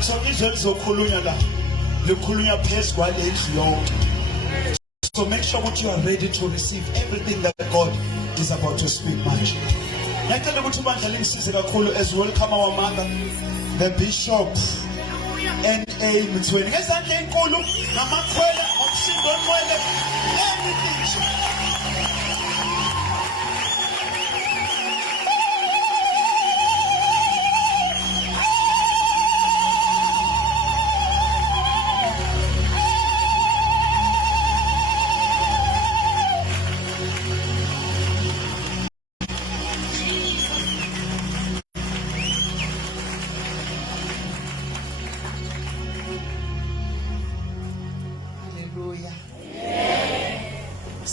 So izwe lizokhulunywa la likhulunywa phezu kwalendlu yonke. So make sure that you are ready to receive everything that God is about to speak manje. Ngicela ukuthi bandla lingisize kakhulu as welcome our mother, the bishop A.N Mtshweni. Ngezandla ezinkulu ngamakhwela ngomsindo onqwele everything.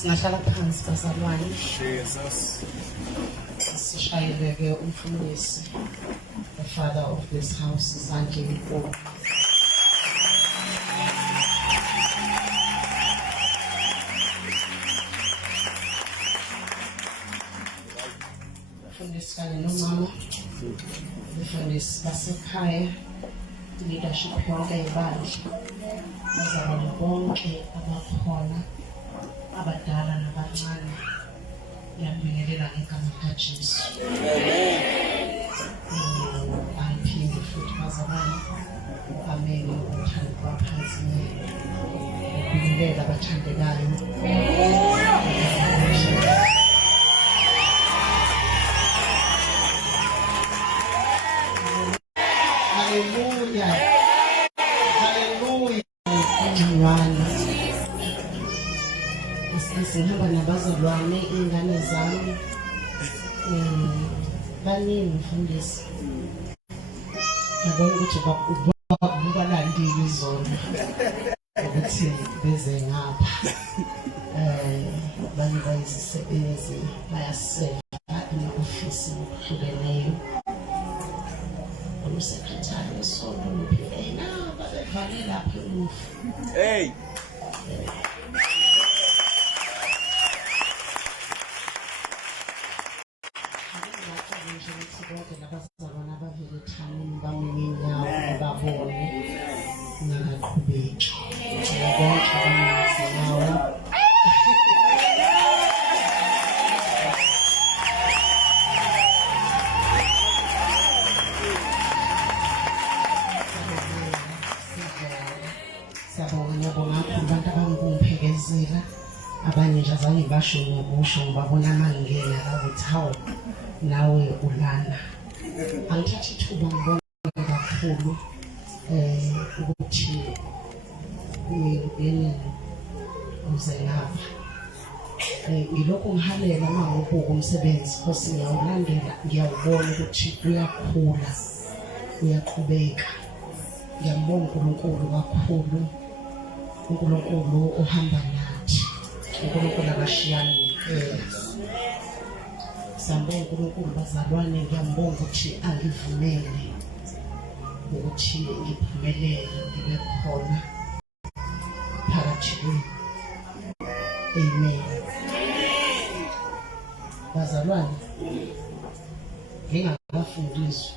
Singahlala phansi bazalwane. Sishayeleke umfundisi, the father of this house, izandla ezinkulu. Umfundisi kanye nomama, umfundisi basekhaya, leadership yonke yebandla, bazalwane bonke abakhona, abadala nabancane, ngiyabingelela ngegama likaJesu. Ayiphinde futhi bazalwane, amen, uthando lwaphansi, ukubingelela abathandekayo. Hallelujah. Hallelujah. Sihamba nabazalwane, ingane zami, baningi mfundisi. Ngibona ukuthi balandile izona ukuthi beze ngapha. Bani bayizisebenzi bayaseva ema-ofisi okuhlukeneyo. Umsekretari esonto uPA babevale lapha emuva. Hey. Bonke labazalwane abavele ethanini bamile inyawo babone ngingaqhubeki. Bonke abangazinyawo. Siyabonga ngiyabonga abantu abangiphekezela. Abanye nje azange basho ngobusho ngibabona mangena la ukuthi hawo nawe ulana. Angithathi ithuba ngibona kakhulu ukuthi ngene uze lapha. Ngilokhu ngihalela mangibuka umsebenzi because ngiyawulandela, ngiyawubona ukuthi uyakhula, uyaqhubeka. Ngiyambonga uNkulunkulu kakhulu, uNkulunkulu ohamba nathi, uNkulunkulu akashiyani. Sambonga uNkulunkulu bazalwane, ngiyambonga ukuthi angivumele ukuthi ngiphumelele ngibe khona phakathi kwenu. Amen. Bazalwane, ngingakafundiswa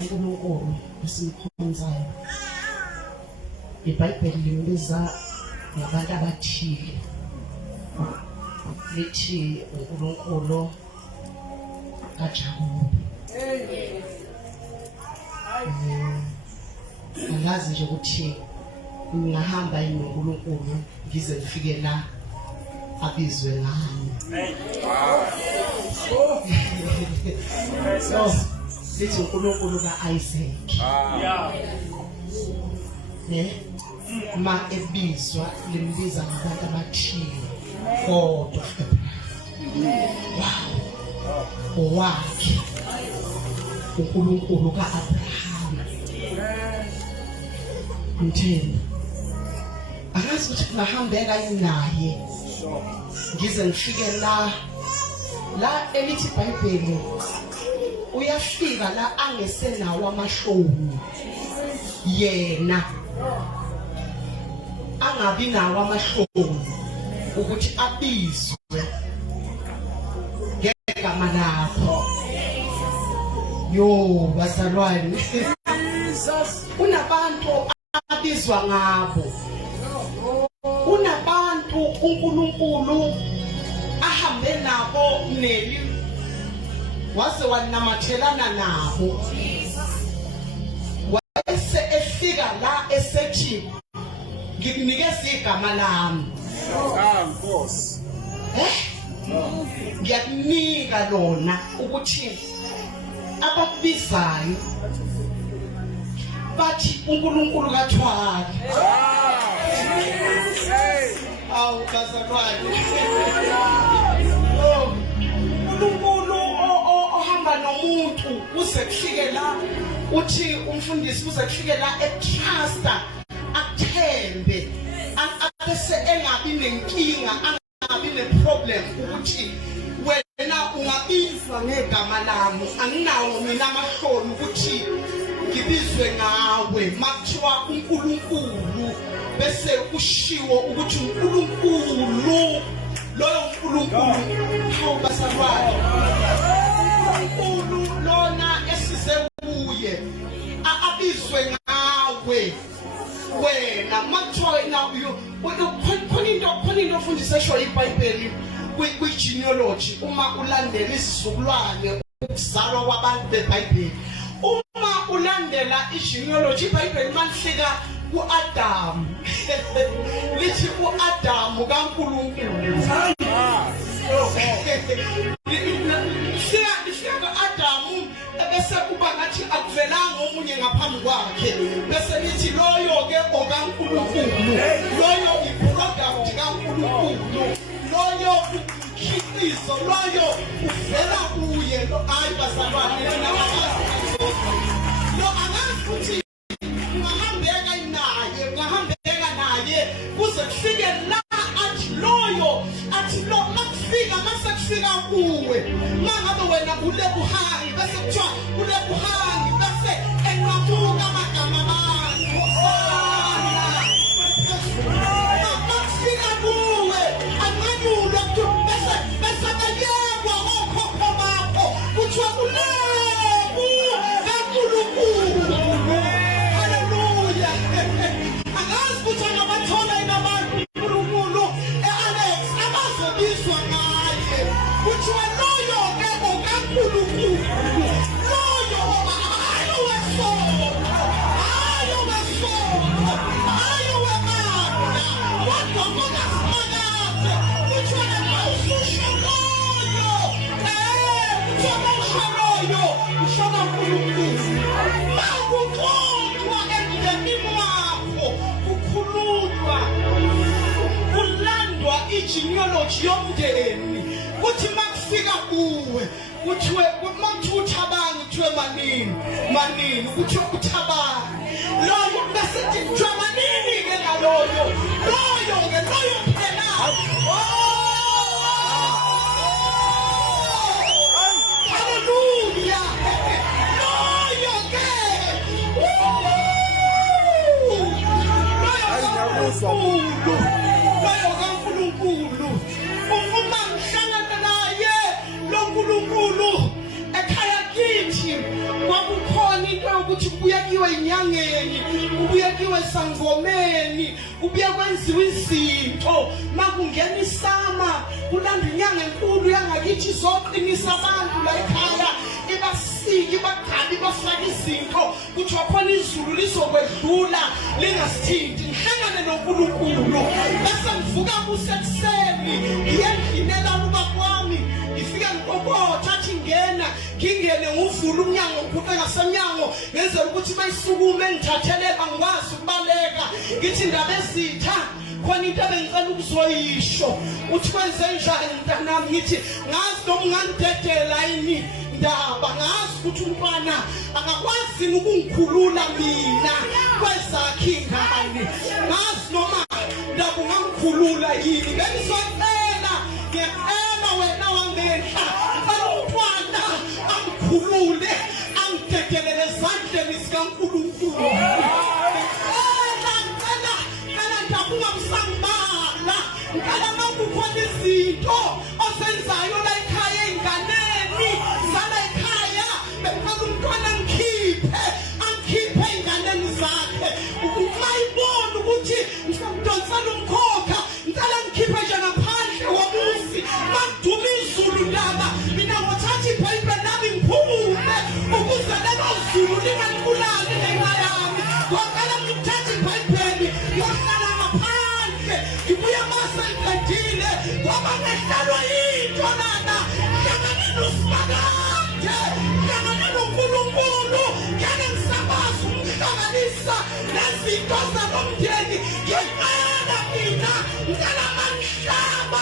uNkulunkulu esimkhonzayo. iBhayibheli limbiza ngabantu abathile, lithi uNkulunkulu kaJakobe. Angazi nje ukuthi ngingahamba noNkulunkulu ngize ngifike la abizwe ngami. So lithi uNkulunkulu kaIsaac. Ma ebizwa limbiza ngabantu abathile kodwa wakhe uNkulunkulu kaAbraham. Ngithini angazi ukuthi ngahambeka naye ngize ngifike la elithi iBhayibheli uyafika la angesenawo amashoni yena angabi nawo amashoni ukuthi abizwe ngegama lakho. Yo bazalwane Unabantu abizwa ngabo. Unabantu uNkulunkulu ahambe nabo neli waze wanamathelana nabo. Wase efika la esethi ngikunikeza igama lami. Nkosi. Ngiyakunika lona ukuthi abakubizayo bathi uNkulunkulu kaThwala. Awu bazalwane. uNkulunkulu ohamba nomuntu kuze kufike la uthi umfundisi kuze kufike la etrust athembe abese engabi nenkinga angabi neproblem ukuthi wena ungabizwa ngegama lami anginawo mina amahloni ukuthi ngibizwe ngawe makuthiwa uNkulunkulu bese kushiwo ukuthi uNkulunkulu loyo uNkulunkulu hawu basarwana uNkulunkulu lona esize kuye abizwe ngawe wena makuthiwa wena khona into ofundisa esho iBhayibheli kwi-genealogy uma ulandela isizukulwane ukuzalwa kwabantu beBhayibheli. Uma ulandela i-genealogy iBhayibheli malifika ku-Adamu lithi u-Adamu kaNkulunkulu. Lifika ku-Adamu bese kuba ngathi akuvelanga omunye ngaphambi kwakhe bese lithi loyo-ke okaNkulunkulu, loyo i-product kaNkulunkulu, loyo umkhiqizo, loyo uvela kuye. Hayi bazalwane lo angazi ukuthi ungahambeka naye kuze kufike la athi loyo athi lo makufika masekufika kuwe mangabe wena ule buhangi bese kuthiwa ule buhangi bese enqamuka amagama akho makufika kuwe anqanyulwe bese bayekwa okhokho bakho kuthiwa ulebu kaNkulunkulu. Haleluya. Angazi ukuthi angabathola inabantu uNkulunkulu eAlex abazobizwa ngaye kuthiwa loyo-ke okaNkulunkulu, loyo hayi wesonto, hayi wesonto, hayi wemana kodwa ngokaSimakade kuthiwa ususho loyo kuthiwa mawusho loyo usho kaNkulunkulu. Makuxoxwa emndenini wakho kukhulunywa kulandwa i-genealogy yomndeni kuthi makufika kuwe kuthiwe makuthiwa uThabani kuthiwe manini kuthiwe uThabani loyo bese kuthiwa manini-ke ngaloyo loyo-ke loyo phela. Haleluya. Loyo-ke loyo kaNkulunkulu uma ngihlangana naye lo Nkulunkulu ekhaya kithi kwakukhona into yokuthi kubuyekiwe inyangeni, kubuyekiwe sangomeni, kubuye kwenziwe izinto makungena isama kulanda inyanga enkulu yangakithi izoqinisa abantu la ekhaya ibasiki baqhabi bafaka izinto kuthiwa khona izulu lizokwedlula lingasithinti. Ngihlangane noNkulunkulu bese ngivuka kusekuseni ngiye endlini elaluba kwami ngifike ngikokotha athi ngingene ngivule umnyango ngikhuphe ngasemnyango ngenzela ukuthi bayisukume ngithatheleka ngikwazi ukubaleka ngithi ndaba ezitha khona into ebengicela ukuzoyisho uthi kwenze njani mntanami ngithi ngazi noma ungangidedela yini ndaba ngazi ukuthi umntwana angakwazi ukungikhulula mina kwezakhe ingane ngazi noma ndaba ungangikhulula yini bengizocela ngiyacela wena wangehla umntwana angikhulule angidedelele ezandleni zikaNkulunkulu. Ngicela makukhona izinto osenzayo la ekhaya ey'nganeni zala ekhaya bengicela umntwana angikhiphe salumkhokha ngicela ngikhiphe nje ngaphandle womuzi manduma izulu ndaba mina ngothatha iBhayibheli nami ngiphume ukuze lelo zulu lingalibulali ngenxa yami ngoba ngithatha iBhayibheli yohlala ngaphandle ngibuya mase ngidile ngoba ngehlalwa yinto lana ngihlangane noSimakade ngihlangane noNkulunkulu ngeke ngisabazi umhlanganisa nezinto zalomndeni ngiyaqala mina ngicela manhlaba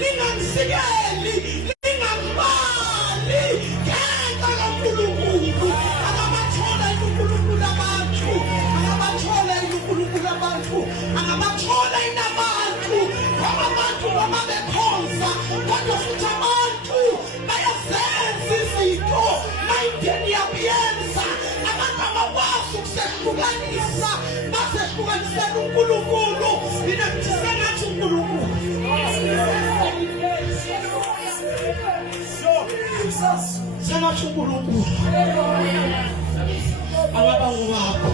lingangisikeli lingangibali ngenxa kaNkulunkulu angabathola uNkulunkulu abantu angabathola uNkulunkulu abantu angabathola inabantu abantu noma bekhonza kodwa futhi abantu bayazenza izinto mayindeni yabiyenza abantu abakwazi ukusehlukanisa basehlukanisela uNkulunkulu mina ngithi sengathi uNkulunkulu sengathi uNkulunkulu ababa ngowakho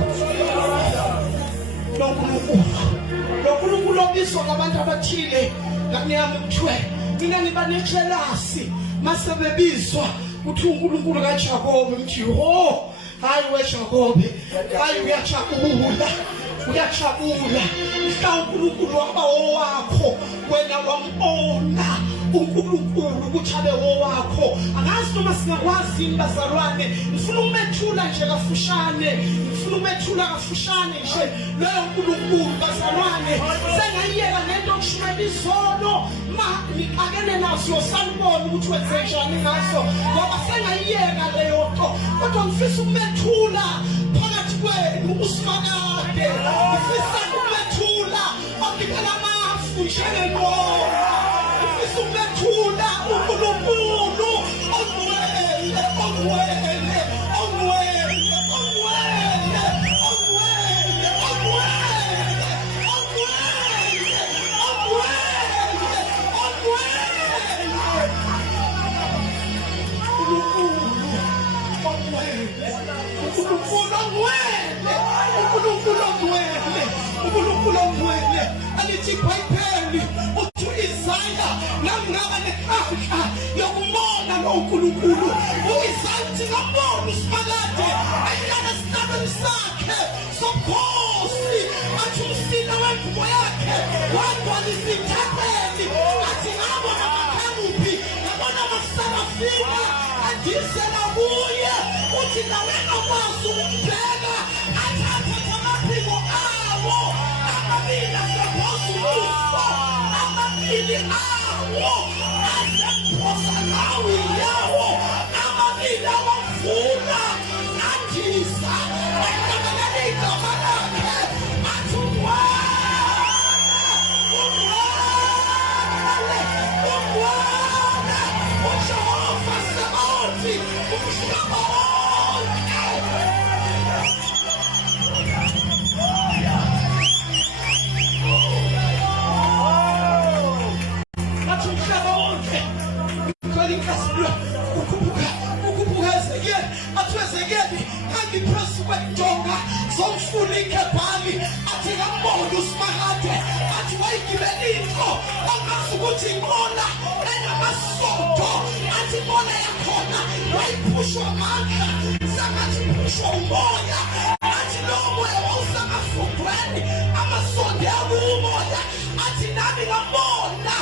loNkulunkulu obizwa ngabantu abathile ngakuyami Mtshweni mina ngiba nechelasi mase bebizwa uthi uNkulunkulu kaJakobe mthi ho hayi weJakobe hayi uyajabula mhla uNkulunkulu waba owakho wena wambona uNkulunkulu ukuthi abe owakho angazi noma singakwazi bazalwane ngifuna umethula nje kafushane nje loyo uNkulunkulu bazalwane sengayiyeka nento okushumela izono ngixakene naso sanibona ukuthi wenze njani ngaso ngoba sengayiyeka leyo nto kodwa ngifisa ukumethula phakathi kwenu uSimakade ngifisa ukumethula okuphala amafu njengenqola ngifisa ukumethula uNkulunkulu uNkulunkulu ongcwele alithi iBhayibheli uthi Isaya namngaba nenhlanhla yokumona lo uNkulunkulu uIsaya uthi ngabona uSimakade ahlala esitabeni sakhe sobukhosi athi umsila wengubo yakhe wagcwalisa ithempeli athi ngabona amakherubhi ngabona amasarafina adisela kuye uthi nawe ngakwazi ukumbheka athathe amaphiko awo amabili asephosa ubuso amabili awo asephosa nawe yawo amabili awafuna andisa ahlangana igama lakhe athi uJehova Sabaothi umhlaba wonke Donga, some fully Kapali, I take a bonus Mahate, I take a info, a Masuti Mona, and a Masoto, I take Mona Yakona, I push your manka, Samati push your moya, I take no more, also a Fugani, I'm a Sonda Rumoya, I take nothing a Mona,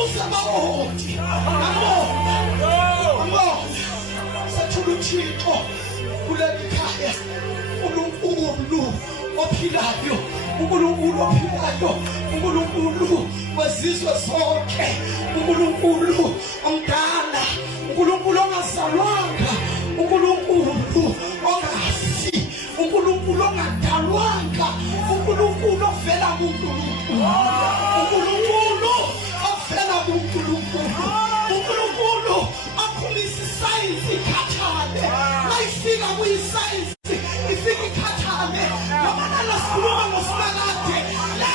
Usamaoti, Amon, Satuluchito, Ulenikaya. uNkulunkulu ophilayo uNkulunkulu wezizwe zonke uNkulunkulu omdala uNkulunkulu ongazalwanga uNkulunkulu ongasi uNkulunkulu ongadalwanga uNkulunkulu ovela kuNkulunkulu ovela kuNkulunkulu uNkulunkulu akhulisa isayensi ikhathale mayifika kuyisayensi ifika ikhathale noma nalasikhuluma ngoSimakade la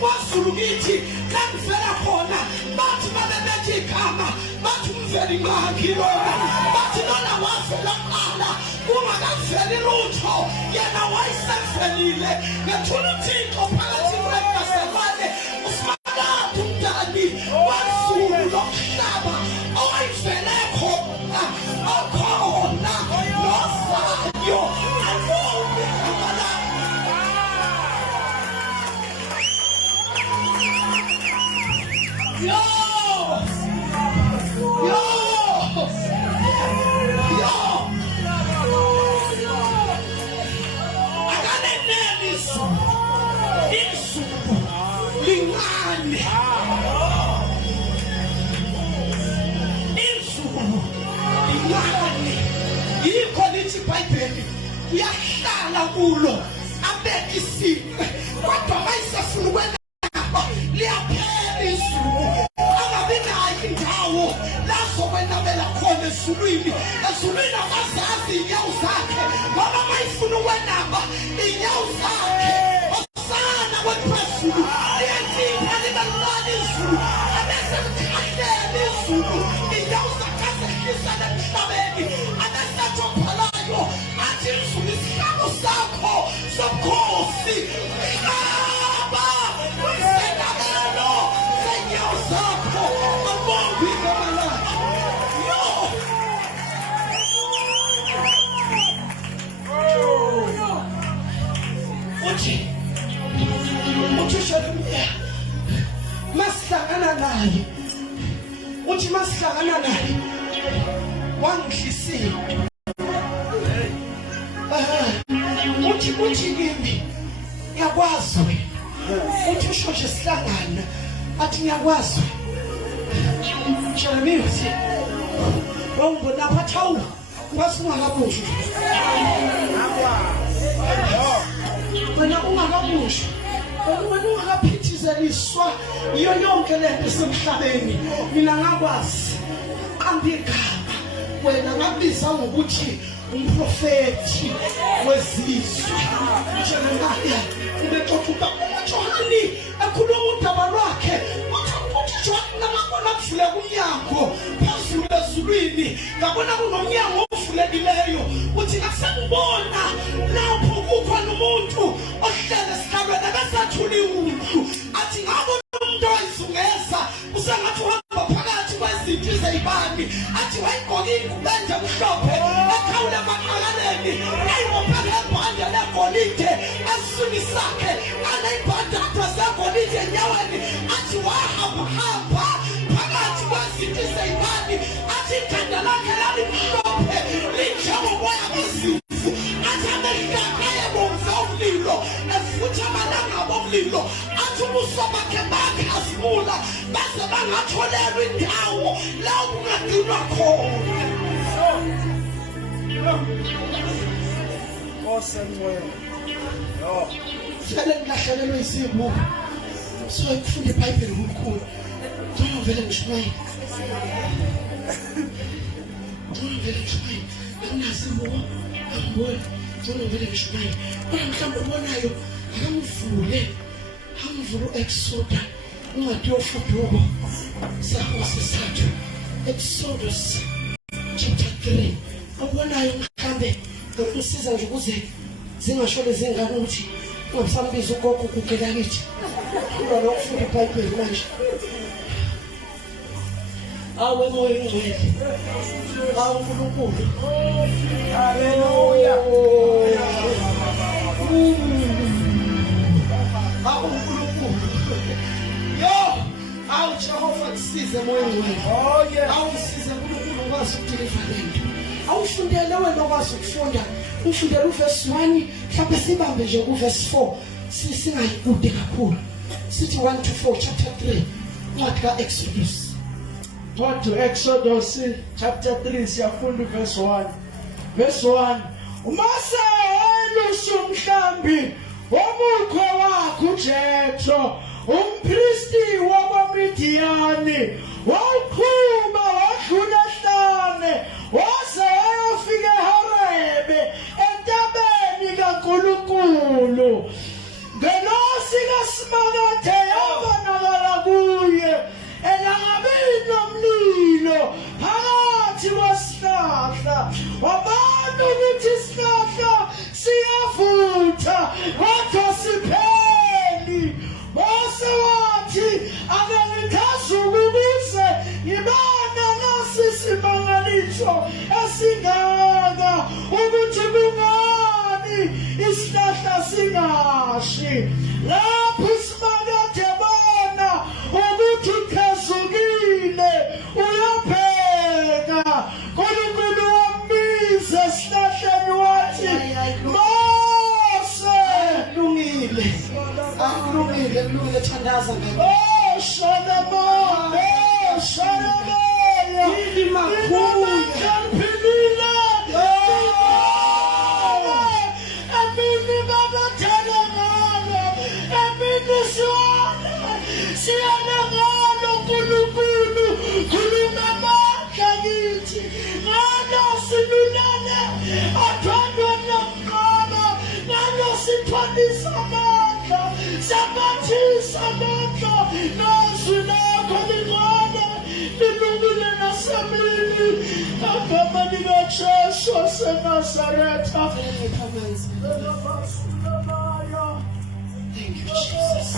kwaZulu kithi kangivela khona bathi babebethi igama bathi umveli ngakhi lona bathi lona wavela qala ungakaveli lutho yena wayesefelile ngethula uThixo phakathi wekasamane usimakade umdali wazulu lomhlaba owayivelekho okhona nozayo abonge amala. Yo! Uyahlala kulo abeka isipho kodwa mayisefuna ukwenaba liyaphela izulu angabi nayo indawo lazo kwenabela khona ezulwini akazazi inyawo zakhe ngoba mayifuna ukwenaba inyawo zakhe osana kwephezulu liyancipha libalulana izulu abese likhahlela izulu inyawo zakhe azehlisa emhlabeni abesathopalayo athi izulu isihlabo sakho sobukhosi ihlaba kwisenabelo senyawo zakho abonge igama lakhe. Uthi Jeremiya masihlangana naye uthi masihlangana naye wangihlisile uthi kimi ngiyakwazi uthi usho nje sihlangana athi ngiyakwazi Jeremiya uthi wongibona phathawu wasingakabushi wena ungakabushi wena ungakaphithizeliswa iyo yonke lento esemhlabeni mina ngakwazi ambigama wena ngabiza ngokuthi umprofeti wezizwe Jeremiya ubexoxa uJohani ekhuluma udaba lwakhe uthi John nakabona kuvule umnyango phezulu ezulwini ngabona kunomnyango ovulekileyo uthi ngasekubona lapho kukhona umuntu ohlele esihlalweni ebesathula iwulu athi ngabona umuntu oyizungeza usengathi uhamba phakathi kwezinto ezayibani athi wayigqoka ingubo enje mhlophe ekhawule emaqakaleni eyibophe ngebhande legolide esiswini sakhe aneyibhandada zegolide enyaweni athi wahamba phakathi kwezinto ezayibani athi ikhanda lakhe lalimhlophe linjengoboya bezimvu athi amehlakhe ayebomvu umlilo efutha amalanga bomlilo athi ubuso bakhe bakhazimula bese bangatholelwa indawo la kungadinwa khona. Sele ngilahlelelwe isimo so ikufunda iBhayibheli ngokukhulu ngivele ngishwaye nginazimo angiboni ngivele ngishwaye mhlawumbe ubonayo angivule Exodus incwadi yofuduko sakho sesathu Exodus chapter 3 ubonayo mhlambe ngokusiza nje ukuze zingashole zingane ukuthi ungasambiza ugogo ukugela kithi kuba lokufunda iBhayibheli manje awe moya ingcwele uNkulunkulu haleluya uNkulunkulu yo Jehova kusize moya ingcwele awusize uNkulunkulu ukwazi ukudeliver lento awufundele wena okwazi ukufunda ufundele uverse 1 mhlawumbe sibambe nje kuverse 4 singayikude kakhulu sithi 1 to 4 chapter 3 incwadi kaExodus. Go to Exodus chapter 3 siyafunda verse 1. Verse 1 Umase elusumhlambi womukho wakhe uJethro umpristi wabamidiyani waqhuma wadlula ehlane wase ayofika eHorebe entabeni kaNkulunkulu ngelosi kaSimakethe yabonakala kuye elangabini nomlilo phakathi kwesihlahla wabona ukuthi isihlahla siyavutha kodwa sipheli machine. Lapho isimangade bona ukuthi ukhazukile uyapheka. uNkulunkulu wambiza esihlahleni wathi Mose kulungile thandaza ngeke. Oh Shalom, Yini makhulu. Thank you, Jesus.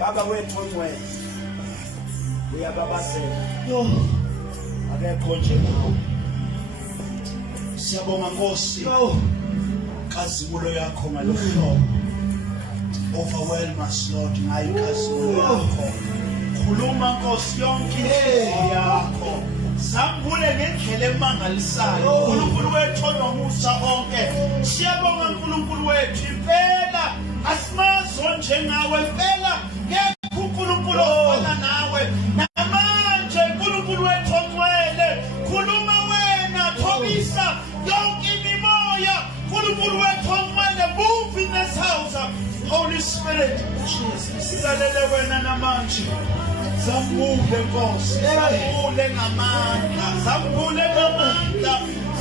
Baba wethu ongcwele uyababasela Yo, akekho nje nawe. Siyabonga Nkosi yo, kazimulo yakho ngalohlobo. Overwhelm us Lord ngayo kazimulo yakho. Khuluma Nkosi yonke inhliziyo yakho. Sambule ngendlela emangalisayo. uNkulunkulu wethu onomusa onke. Siyabonga uNkulunkulu wethu impela asimazo njengawe impela ngeke uNkulunkulu ofana nawe. Namanje uNkulunkulu wethu ongcwele khuluma wena thobisa yonke imimoya. uNkulunkulu wethu ongcwele move in this house. Holy Spirit, silalele wena namanje. Zambule Nkosi, zambule ngamandla, zambule ngamandla,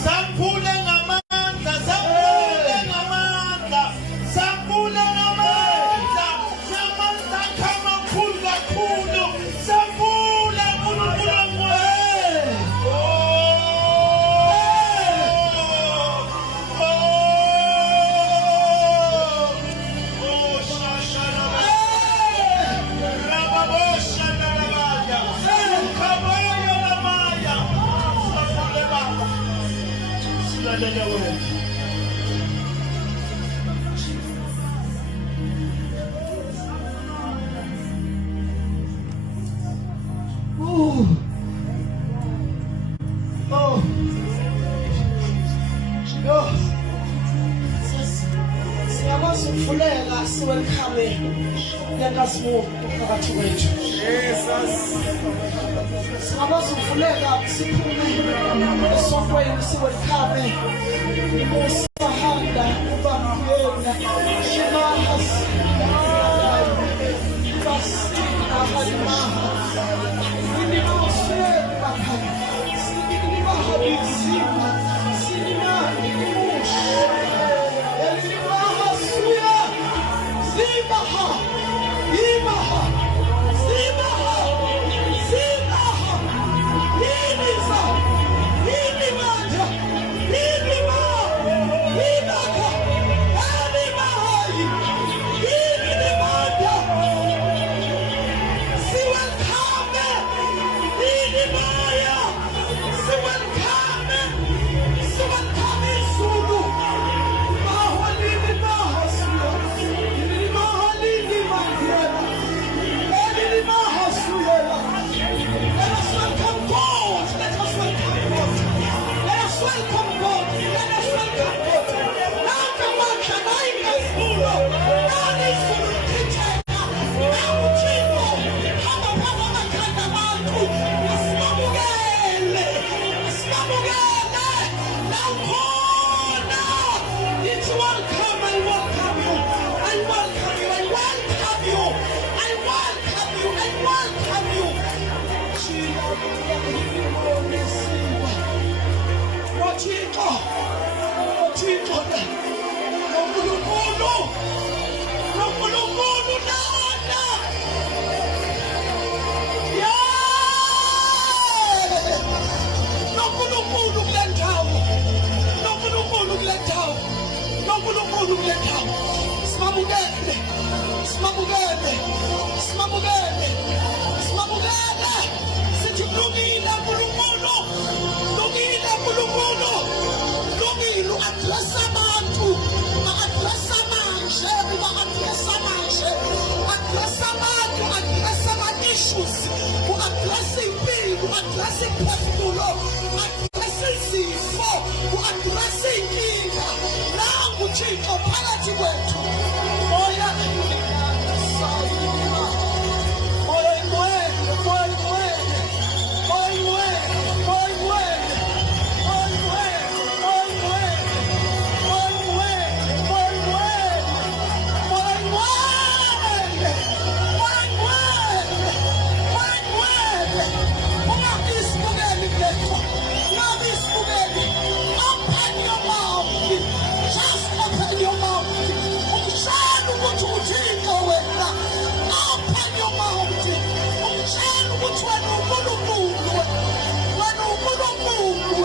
zambule ngamandla, zambule ngamandla, zambule ngamandla, zamandla kamakhulu kakhulu, zambule uNkulunkulu ongcwele. Siyakwazi ukuvulela siwelcome lenkasimulo phakathi kwethu. Siyakwazi ukuvuleka siphume esontweni siwelcome uSahanda ubamphela Shemahas Basina Halimaha Inimoswe Bakha Sinimaha Bizima Sinimani Mush Elimaha Suya Zimaha Imaha Zimaha Zimaha Yiniza Yinimanja Yinima simamukele, simamukele, simamukele. Sithi kulungile uNkulunkulu, kulungile uNkulunkulu, kulungile u-address abantu, u-address manje, u-address manje, u-address abantu, u-address ama-issues, u-address impilo, u-address imphefumulo, u-address izifo, u-address iy'nkinga. Nangu uThixo phakathi kwethu. Moya sayima, moya ingcwele, moya ingcwele, moya ingcwele, moya ingcwele, moya ingcwele, moya ingcwele, moya ingcwele, moya ingcwele, moya ingcwele, moya ingcwele, moya ingcwele. Ungabisikubeli mlethwa, ungabisikubeli. Open your mouth, just open your mouth. Umtshela ukuthi uThixo wena. Open your mouth, umtshela ukuthi wena uNkulunkulu, wena uNkulunkulu,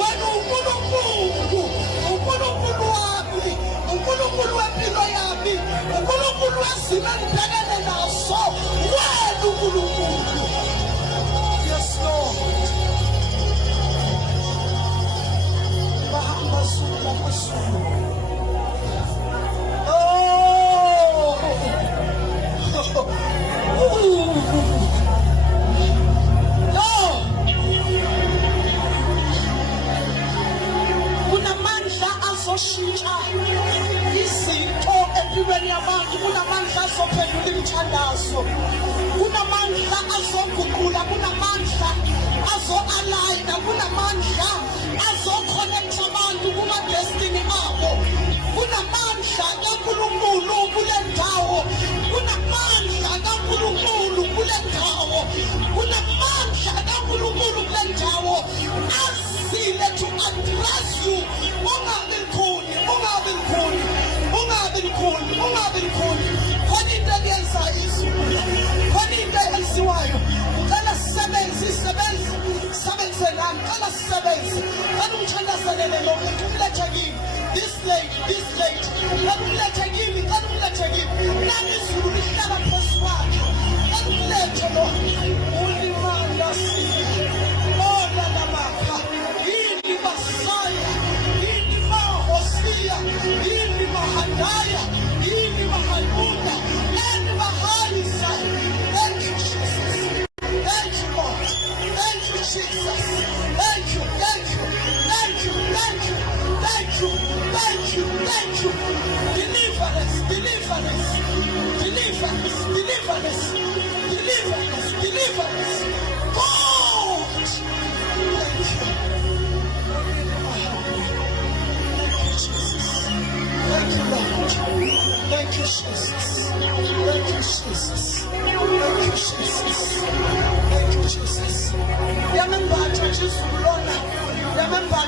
wena uNkulunkulu, uNkulunkulu wami, uNkulunkulu wempilo yami, uNkulunkulu wezimo engibhekene nazo, wena uNkulunkulu. Yes, Lord. Bahamba suka kusuku. Oh. Kunamandla azoshintsha izinto empilweni yabantu, kunamandla azophendula imithandazo, kunamandla azoguqula, kunamandla azo-aligna, kunamandla azo-connecta abantu kuma-destiny abo, kunamandla kaNkulunkulu kule ndawo, kunamandla kaNkulunkulu kule ndawo, kunamandla kaNkulunkulu kule ndawo. Azile to address you. Ungabi mkhuni, ungabi mkhuni, ungabi mkhuni, ungabi mkhuni. Khona into eliyenza izulu, khona into eyenziwayo. Cela sisebenze, sisebenze, sisebenze nami, cela sisebenze. Cela umthandazelele lo muntu, umlethe kimi. This late, cela umlethe kimi, cela umlethe kimi. Nami izulu lihlala phezu kwakhe. Cela umlethe lo. Ulimanda sile, ola labakha. Yini Masaya, yini Mahosia, yini Mahandaya, yini Mahayuda, yini Mahalisa. Thank you, Jesus. Thank you, Lord. Thank you, Jesus. Thank you, thank you, thank you, thank you, thank you, thank you, thank you. Deliver us, deliver us, deliver us, deliver us, deliver us, deliver us. God, thank you. Thank you, Lord. Thank you, Jesus. Thank you, Jesus. Thank you, Jesus. Thank you, Jesus. Remember, churches, remember,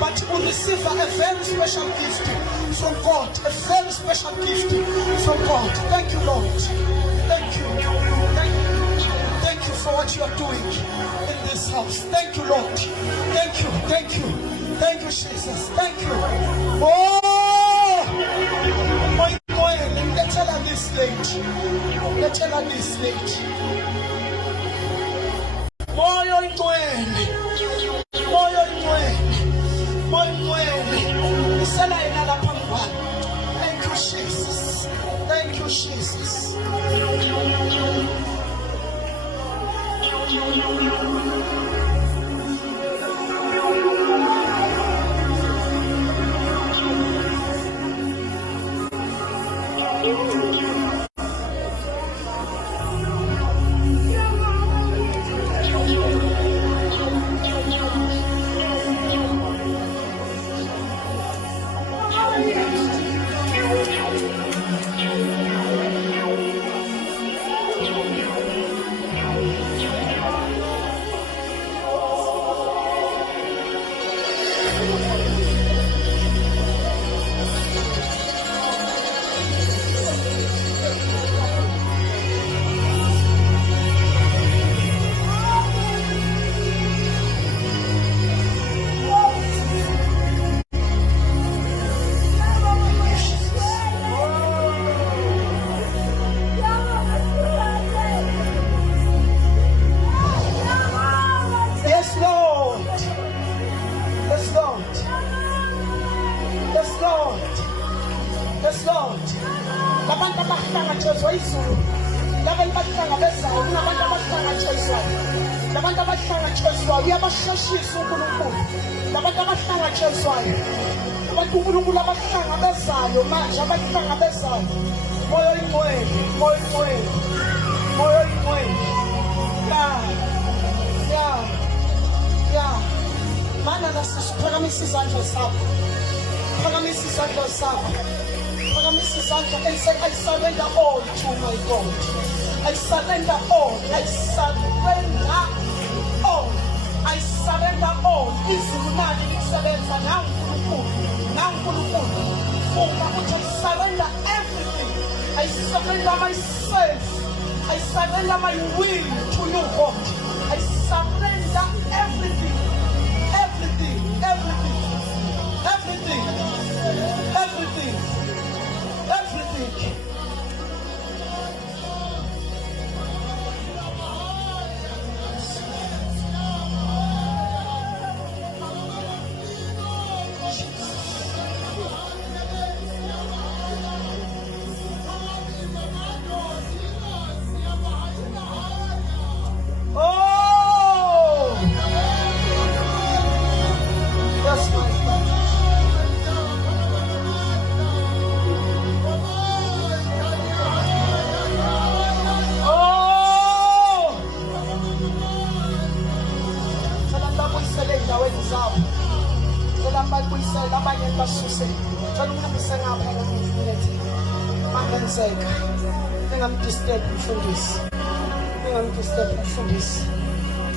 but you will receive a very special gift from God. A very special gift from God. Thank you, Lord. Thank you. Thank you for what you are doing in this house. Thank you, Lord. Thank you. Thank you. Thank you, Jesus. Thank you. Oh, my God. Let's tell her this late. Let's tell her this late. Moyo ingcwele. Moyo ingcwele. Moyo ingcwele. Isela yena lapha ngibani. Thank you, Jesus. Thank you, Jesus. bezayo, kunabantu abahlangatshezwayo. Labantu abahlangatshezwayo uyabasheshisa uNkulunkulu. Labantu abahlangatshezwayo. Abantu uNkulunkulu abahlangabezayo manje, abahlangabezayo. Moyo oyingcwele, moyo oyingcwele. Moyo oyingcwele. Yeah. Mana nasiphakamisa izandla zakho. Phakamisa izandla zakho. Phakamisa izandla and say, I surrender all to my God. I surrender all. I surrender all. I surrender all. Izulu nani lisebenza naNkulunkulu. Funga uthi I surrender everything. I surrender myself. I surrender my will to you, God. I surrender everything. Everything.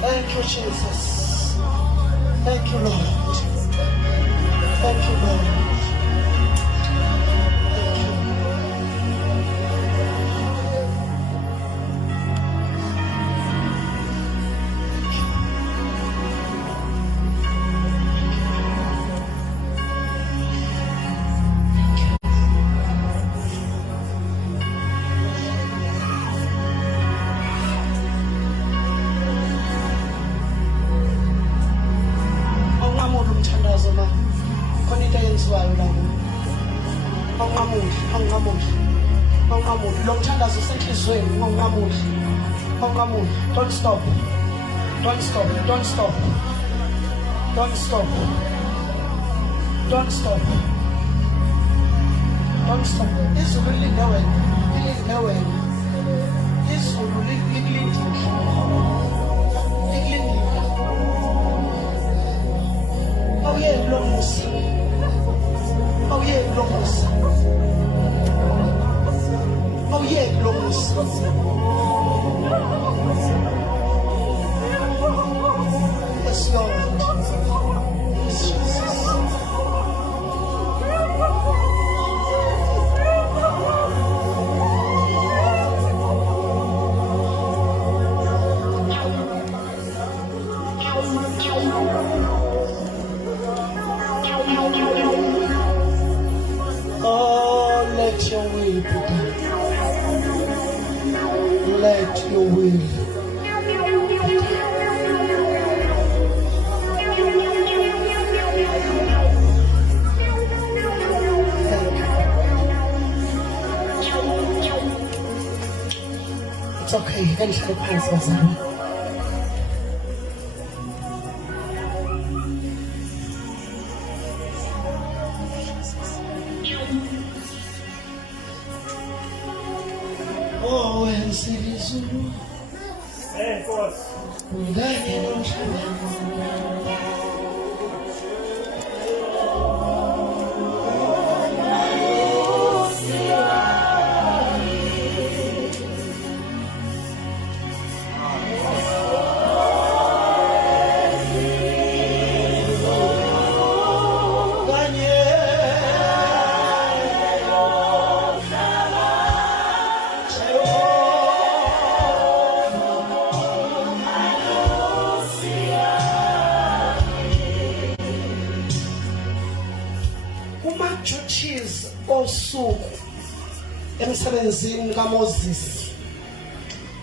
Thank you, Jesus. Thank you, Lord. Thank you, Lord. Don't stop. Don't stop. Don't stop. Don't stop. Don't stop. Don't stop. Izulu lindaweni. Izulu likulindile. Oh yeah, lomusa. Oh yeah, lomusa. Oh yeah, lomusa. Yes, Lord. Yes, Jesus. Oh, let your will be done. Let your will be done. It's okay, you can shake hands with me. Oh, and city Zulu. Hey, boss. Osuku emsebenzini kaMoses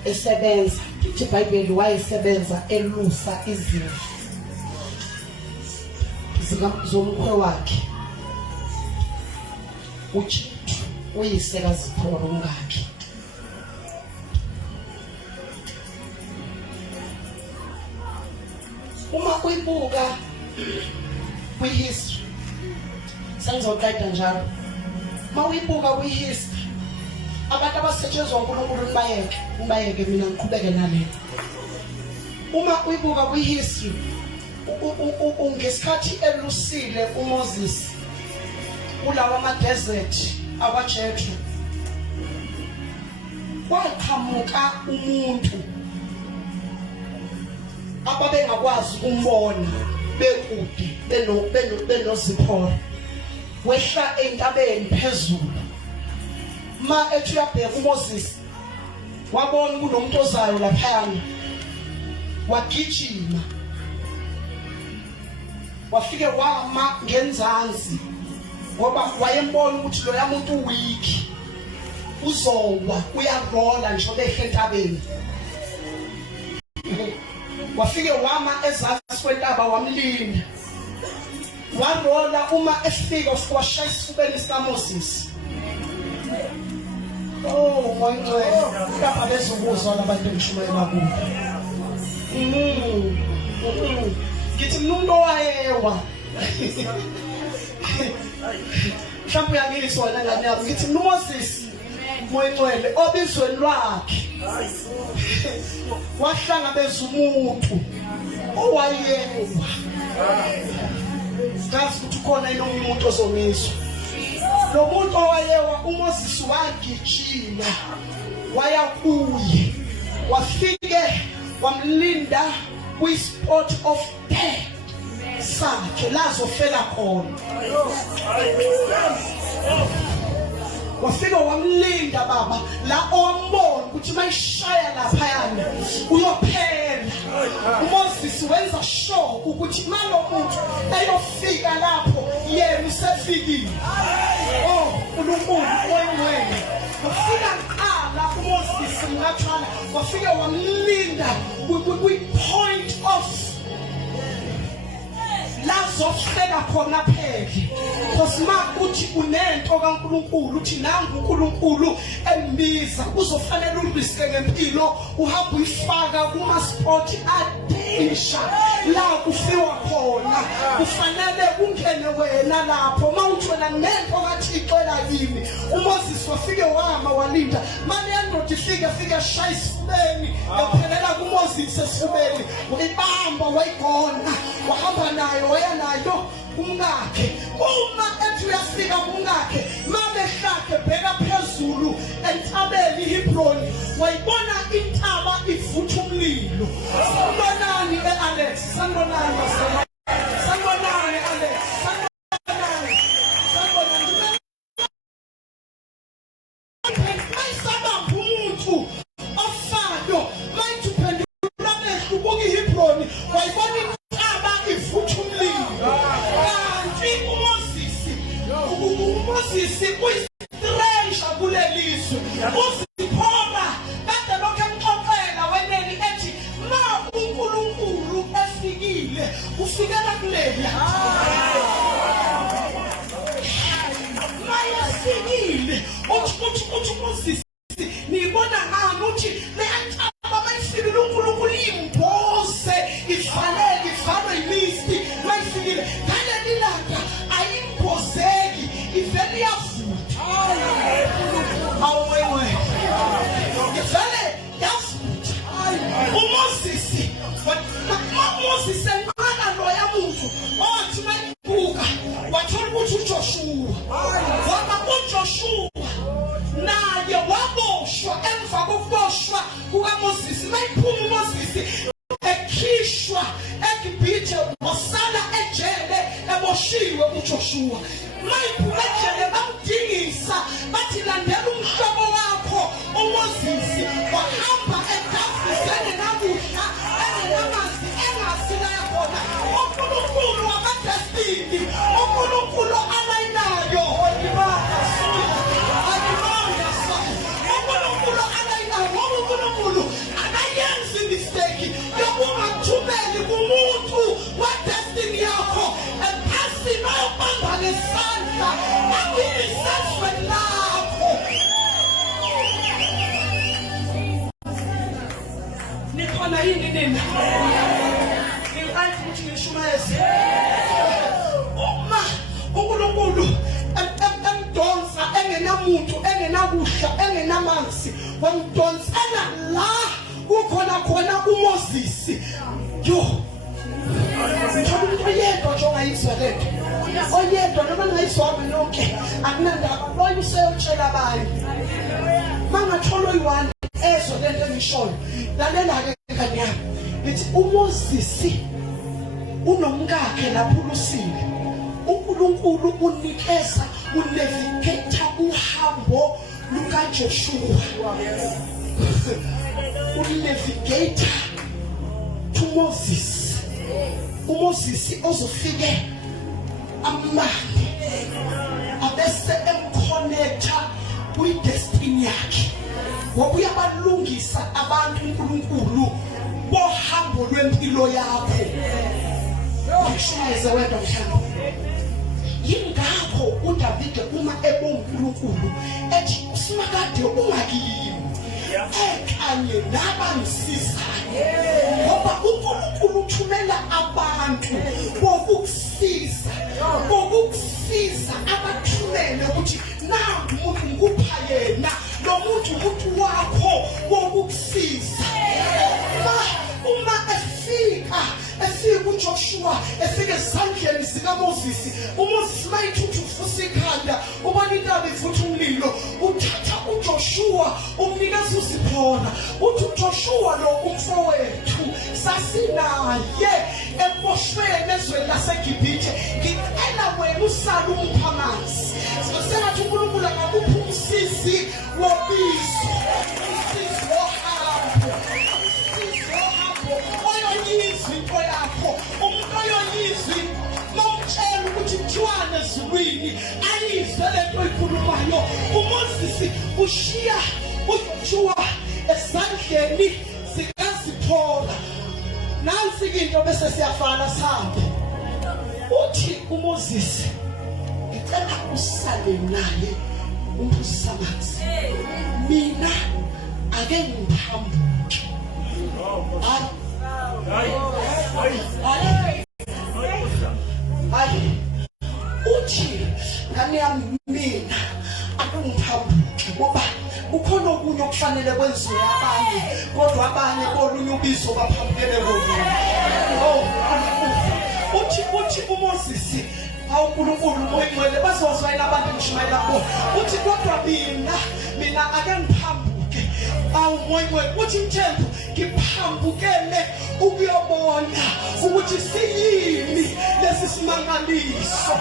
esebenza ithi iBhayibheli wayesebenza elusa izimo zomkhwe wakhe uJethu uyise kaZiphora umkakhe Uma uyibuka kwi-history, sengizoqeda njalo. Uma uyibuka kwi-history, abantu abasetshenzwa uNkulunkulu nibayeke mina ngiqhubeke nale. Uma uyibuka kwi-history, ngesikhathi elusile uMoses kulawa ama-desert akwaJethro, kwaqhamuka umuntu ababengakwazi ukumbona bekude benoziphola, wehla entabeni phezulu. Ma ethi uyabheka uMoses wabona kunomuntu ozayo laphayana, wagijima wafike wama ngenzansi ngoba wayembona ukuthi lo yamuntu weak, uzowa uyarola nje behla entabeni. Wafike wama ezansi kwentaba wamlinda, warola. Uma efika washaya isifubeni sikaMoses. Oh moyingcwele, lapha bezobuzwa labantu engishumayela kubo. Ngithi umuntu owayewa mhlawumbe uyangizwa wena ngane yami. Ngithi uMoses moyingcwele obizweni lwakhe wahlangabeza umuntu owayewa. Ngazi ukuthi khona inomunye umuntu ozomizwa. Lo muntu owayewa uMoses wagijima waya kuye, wafike wamlinda kwi-spot of death sakhe lazofela khona. Wafika wamlinda baba la owambona ukuthi mayishaya laphayana uyophela. uMoses wenza sure ukuthi malo muntu ayofika lapho yena usefikile. Oh uNkulunkulu oyingcwele, wafika qala uMoses ngathana, wafika wamlinda kwi-point of lazofika khona pheke. Because ma uthi unento kaNkulunkulu, uthi nangu uNkulunkulu embiza, kuzofanele uliske ngempilo uhamba uyifaka kuma-spot adesha la kufiwa khona. Kufanele ungene wena lapho. Ma uthi wena nento kaThixo elakini, uMoses wafike wama walinda. Manje yandoda ifike shaya isifubeni, yaphelela kuMoses esifubeni, wayibamba wayigona, wahamba nayo waya nayo kumngakhe. Uma ethi uyafika kumngakhe, mabehlakhe bheka phezulu entabeni iHebroni, wayibona intaba ivutha umlilo. Sanibonani Alex, sanibonani Alex, sanibonani. Mayisabamba umuntu ofado, mayithuphendula behlu buka iHebroni, wayibona intaba ivutha umlilo. Kanti uMoses uyistreasure kulelizwe. Uziphola kade lokho emxoxela weneni ethi ma uNkulunkulu efikile ufikela kulela. Mayefikile uthi uMoses nibona ngani uthi le ntaba mayifikile uNkulunkulu imboze ivalwe imisti. Mayifikile ngale lilanga ayimbozeki, ivele iyavutha. Awewe ivele yavutha. uMoses enqala loya muntu othi mayibuka wathola ukuthi uJoshua, ngoba uJoshua naye waboshwa. Emva kokuboshwa kukaMoses, mayiphuma uMoses ekhishwa eGibhithe, wasala ejele eboshiwe uJoshua. Mayiphuma ejele bamdingisa, bathi landela umhlobo wakho uMoses. Wahamba eDamascus namuhla engenamazi engasila yakhona. uNkulunkulu wakadestiny, uNkulunkulu alayinayo, uNkulunkulu alayinayo. uNkulunkulu akayenzi mistake yokungathumeli kumuntu wadestiny yakho ephasini ayobamba ngesandla akuliseswe lakho. Nikhona yini nina? right ukuthi ngishumayeze uma uNkulunkulu emdonsa engenamuntu engenakudla engenamanzi wamdonsela la kukhona khona uMoses yo oyedwa nje ongayizwa lento oyedwa noma ngayizwa nonke akunandaba loyo useyotshela abanye mangathola oyi-1 ezwe lento engishoyo lalela-ke ngane yami ithi uMoses unomkakhe lapho ulusile uNkulunkulu unikeza unevigate uhambo lukaJoshua unevigate to Moses uMoses ozofike amande abese emconnecta kwi-destiny yakhe ngoba uyabalungisa abantu uNkulunkulu bohambo lwempilo yakho ngishayeze wedwa mhlawumbe yingakho uDavide uma uNkulunkulu ethi simakade ungakimi ekanye nabangisizayo ngoba uNkulunkulu uthumela abantu bokukusiza abathumele ukuthi nangu umuntu ngikupha yena lo muntu umuntu wakho wokukusiza uma efika uJoshua efike esandleni sikaMoses uMoses mayithuthi ufusa ikhanda ubona intaba ivutha umlilo uthatha uJoshua umnikeza uZiphora uthi uJoshua lo umfowethu sasinaye emoshweni ezweni laseGibhithe ngicela wena usala umpha amanzi sengathi uNkulunkulu akakuphi umsizi wobizo umsizi wohambo oyizwi into yakho umuntu oyoyizwi nomtshela ukuthi kuthiwane ezulwini ayizwe lento oyikhulumayo uMoses ushiya uJoshua esandleni sikaZiphora nansi into bese siyafana sihambe uthi uMoses ngicela usale naye umphuzisa amanzi mina ake ngiphambuke uthi ngane yami mina akungiphambuke ngoba ukhona okunye okufanele kwenziwe abanye kodwa abanye kolunye ubizo baphambukele kokuna uthi uMoses awuNkulunkulu moyingcwele bazozwayela abantu ngishumayela bona uthi kodwa mina ake ngiphambuke awumoyingcwele uthi Mthembu ngiphambukele ukuyobona ukuthi siyini lesi simangaliso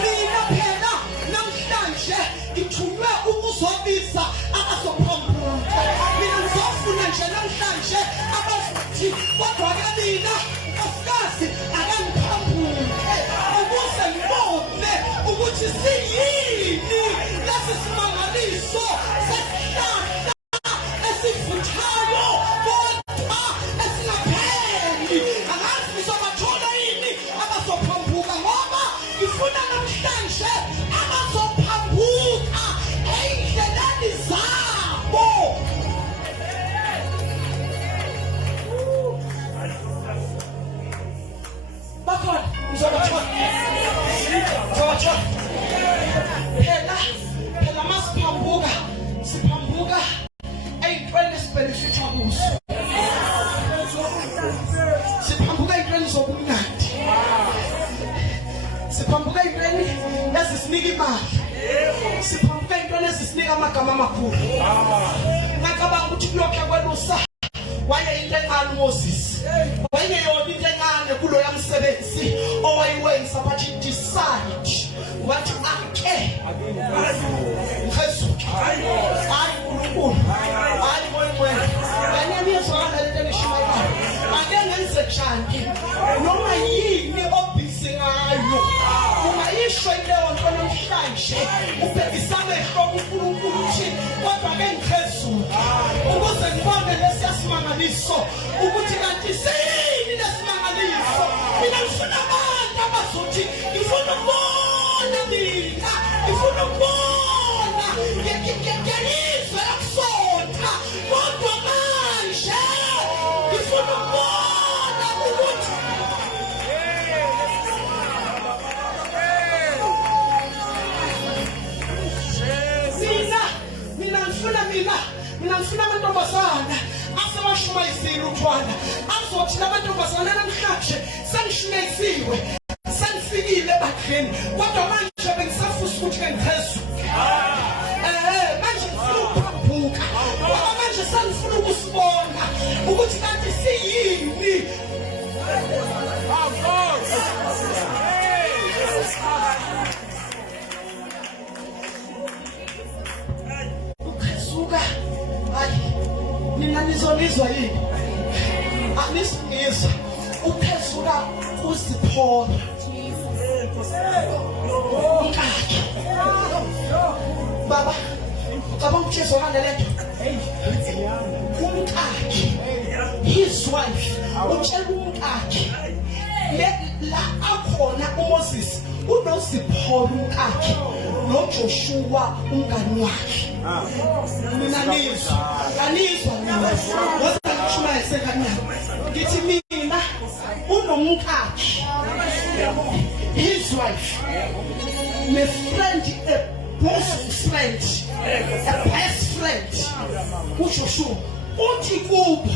mina phela namhlanje ngithunywe ukuzobisa abazophambuka mina ngizofuna nje namhlanje abazothi kodwa ke mina nkosikazi ake ngiphambuke ukuze ngibone ukuthi siyini lesi simangaliso sesihlahla esivuthayo kodwa esingapheli angazi ngizobathola yini abazophambuka ngoba ngifuna namhlanje abazophambuka ey'ndleleni zabo bakhona ngizobathola phela masiphambuka ey'ntweni esibhenefitha kuzo siphambuka ey'ntweni zobumnandi siphambuka ey'ntweni ezisinika imali siphambuka ey'ntweni ezisinika amagama amakhulu ngacabanga ukuthi kulokhu yakwelusa wayeyinto encane uMoses wayengeyona into encane kuloya msebenzi owayiwenza bathi decide wathi ake ngizwe hayi uNkulunkulu hayi moyingcwele kanye niyezwakala lento engishumayelayo ake ngenze njani noma yini obhizi ngayo ungayisho leyo nto namhlanje ubhekisa amehlo kuNkulunkulu uthi kodwa ke ngiphezulu ukuze ngibone lesiyasimangaliso ukuthi kanti siyini lesimangaliso mina ngifuna abantu abazothi ngifuna ukubona mina ngifuna ukubona ngiyizwe yakusonta kodwa manje mina ngifuna amantombazana asebashumayisile uthwala azothi lamantombazana namhlanje sengishumeyisiwe sengifikile ebadleni kodwa manje bengisafisa ukuthi ngiphezulu manje ngifuna ukuphambuka ngoba manje sengifuna ukusibona ukuthi kanti siyini ukhezuka hayi mina nizolizwa yini anisingizwa ukhezuka uziphola baba cabanga ukuthi ezokane lento umkakhe his wife utshela umkakhe la akhona uMoses unoziphola umkakhe noJoshua umngani wakhe mina nizwa mina wazangishumayise kancane ngithi mina unomkakhe his wife my friend a best friend a best friend uJoshua uthi kubo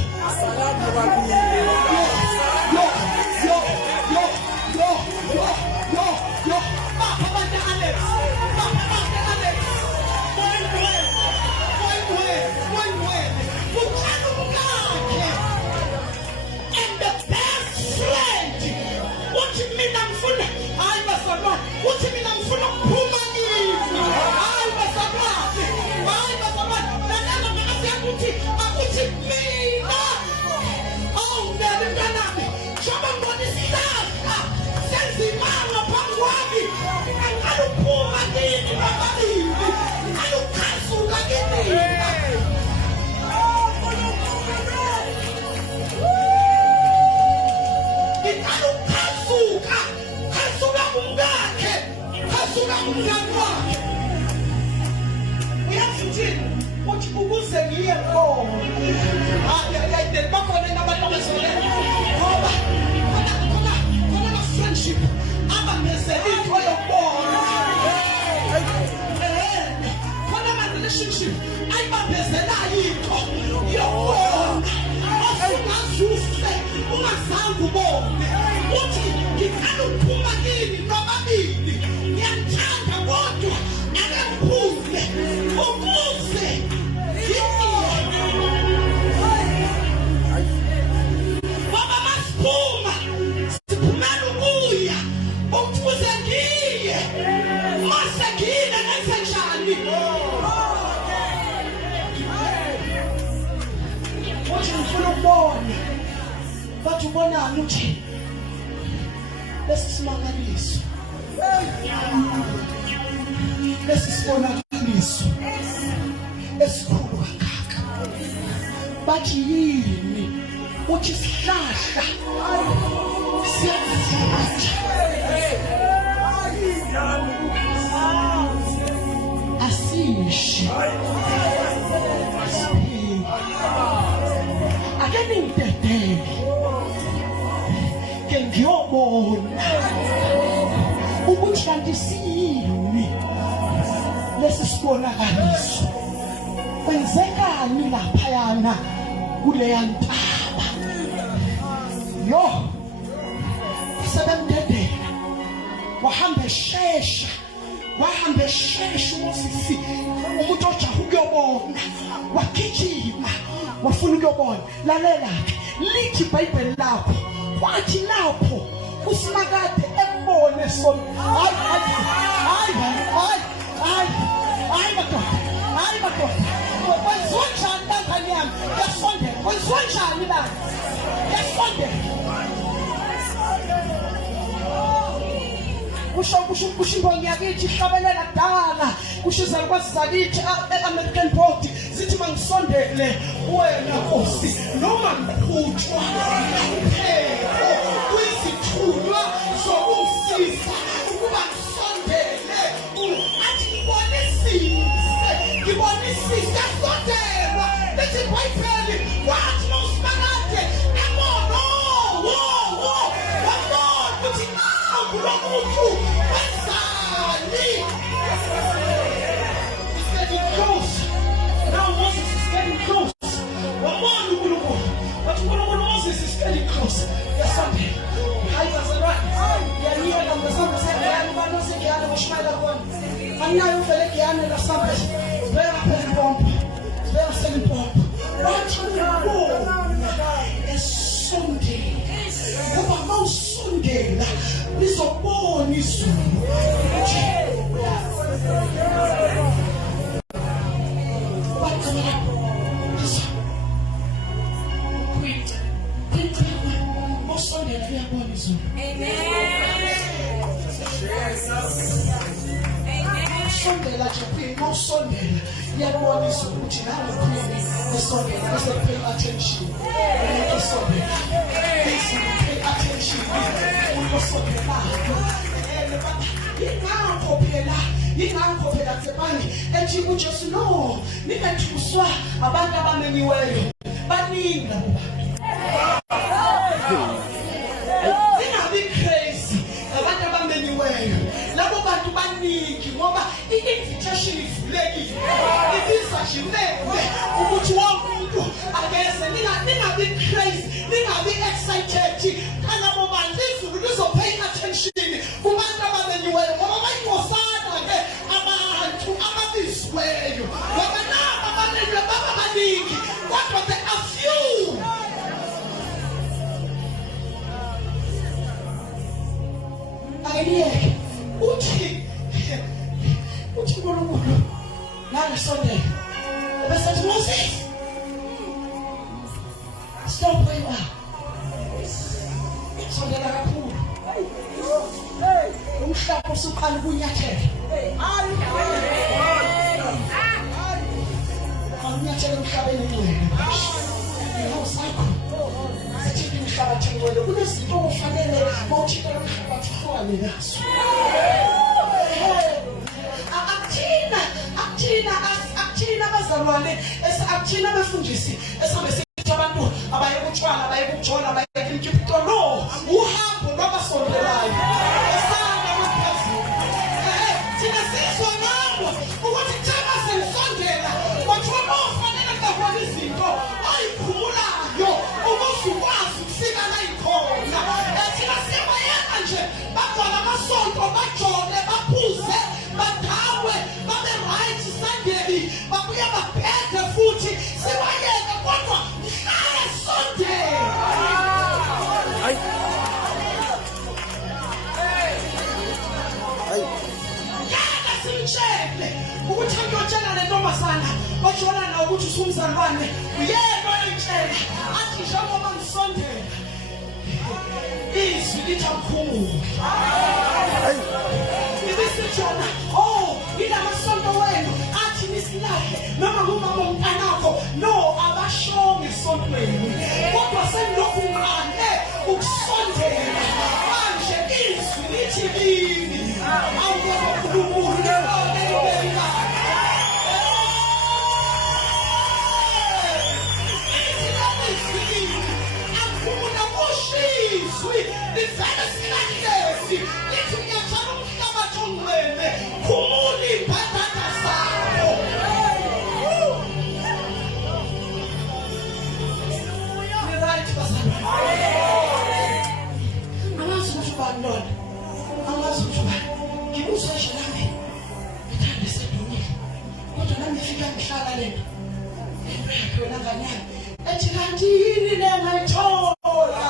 ubonani ukuthi lesisimangaliso lesisibonakaliso esikhulu kangaka bathi yini uthi sihlahla siyavutha asishi akeni ngidedele ke ngiyobona ukuthi kanti siyini lesisibonakaliso kwenzekani laphayana kuleya ntaba yo sebemdedela wahamba eshesha uMoses umuntu ojaha ukuyobona wagijima wafuna ukuyobona lalela lithi iBhayibheli lapho kwathi lapho uSimakade embone sona hayi madoda kwenziwanjani bangani yami yasondela kwenziwanjani bani yasondela kusho imbongi yakithi ihlabelela kudala kusho izalukwazi zakithi e-American Board zithi mangisondele wena Nkosi noma ngikhutshwa pheko kwisithunywa sokungisiza ukuba ngisondele athi ngibonisise yasondelwa lethi iBhayibheli wathi noSimakade ebono ukuthi uNkulunkulu wenzani. He said he goes now izulu ukuthi bacela usondela uyabona izulu. Sondela nje kwini usondela uyabona izulu ukuthi nawe kwini usondela bese pay attention. Usondela bese pay attention. Usondela ingakho phela tsebani ethi uJesu no nikathuswa abantu abamenyiweyo baningi labo bantu. Singabi crazy abantu abamenyiweyo labo bantu baningi ngoba i-invitation ivulekile ibiza nje mele ukuthi wonke umuntu akeze. Ningabi crazy, ningabi excited kalabo bantu izulu lizopay attention kubantu abamenyiweyo ngoba bayingofana ke abantu ababizweyo ngoba nabo abanele baba baningi kodwa there are few. Ayiyeke uthi uNkulunkulu nangisondela bese ethi Moses stop where you are. Sondela kakhulu umhlaba usuqala kunyathela unyathela emhlabeni ngcwele ngosakho sithi umhlaba ngcwele kunezinto ofanele mawuthika umhlaba uhlale nazo. Akuthina abazalwane akuthina abafundisi esabe sithi abantu abaye kutshwala abaye kutshona abaye kuNkipito no uhambo lwabasondelayo esanda kwaphezulu. Thina sizwa ngabo ukuthi thina senisondela kwathiwa ofanele kabona izinto ayikhumulayo ukuze ukwazi ukufika la ikhona. Thina siyabayeka nje bagcwala amasonto bajone baphuze badawe babe right Sunday babuye baphethe futhi sibayeka kodwa mhlala sondela. Yaka simtshele ukuthi ngiyotshela le ntombazana bajona na ukuthi usumzalwane uyena oyitshela athi njengoba ngisondela izwi lithamkhumula. Ibisitshona ilamasonto wenu athi nisilahle noma ngumama umntanakho no abashongi esontweni kodwa senilokhu ngqane ukusondela manje izwi lithi kimi awuNkulunkulu akufuna kushizwi livele silahlezi lithi ngiyatshela umhlabathi ongcwele khumula impatata zakho. Right bazalwane angazi ukuthi ubani lona angazi ukuthi ubani ngibuzwa nje nami ngithanda sedumile kodwa nami ngifika ngihlala lena into yakhe wena nganyana ethi kanti yini le ngayithola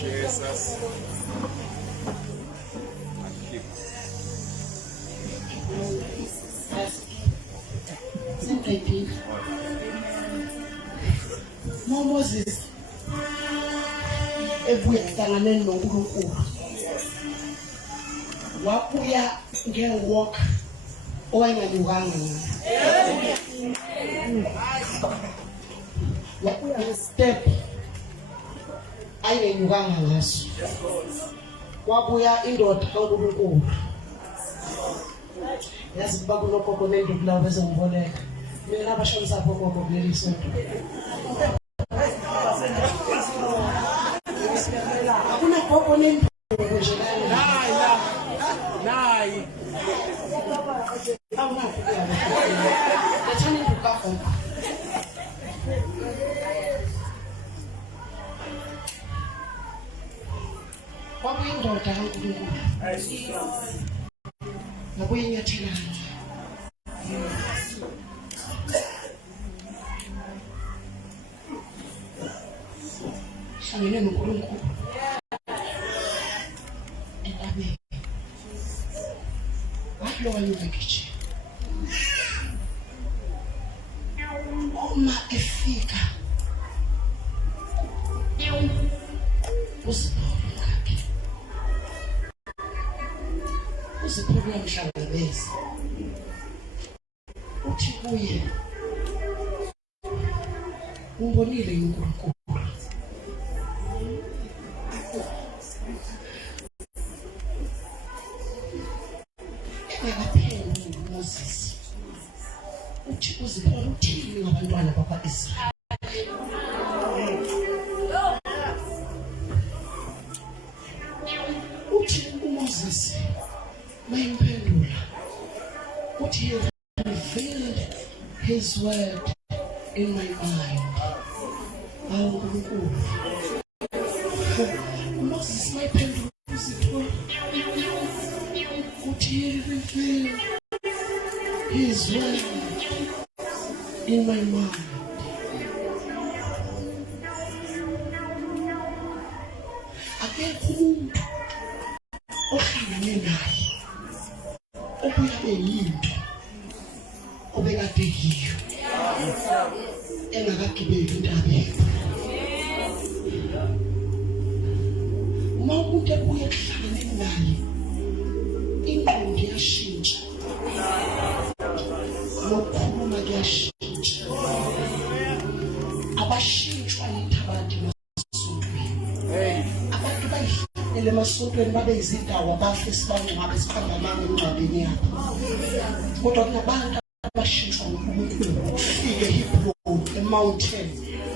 Jesus. Moses ebuya hlangane noNkulunkulu wabuya ngewalk owayenganyukanga wabuya ngestep ayengenyukanga ngaso wabuya indoda kaNkulunkulu yazi kuba kunogogo nenduku lawo beze ngiboleka mina abashonisa apho gogo kuleli sonto akuna gogo nenduku nje nayi lethani induku kagogo kwakuyindoda kaNkulunkulu nabuye inyathelana hlangene noNkulunkulu entabeni wathi lo wanyuka ngitshe uma efika uziphula umhlangabezi uthi kuye umbonile uNkulunkulu engakaphenduli uMoses uthi uziphula uthini ngabantwana bakwa-Israyeli uthi uMoses mayimphendula uthi he revealed his word in my mind. uNkulunkulu Moses mayimphendula uzipho uthi he revealed his word in my mind. Akekho umuntu ohlangane naye obuya beyinto obekade yiyo engakagibeli intabeni. Uma umuntu ebuya kuhlangane naye ingqondo iyashintsha nokukhuluma kuyashintsha. Abashintshwa yithabathi emasontweni. Abantu bayihlele emasontweni babe izindawo abahle sibangcwabe sikhamba amanga emngcwabeni yabo. Kodwa kunabantu abashintshwa ngoNkulunkulu ufike eHebron, e-mountain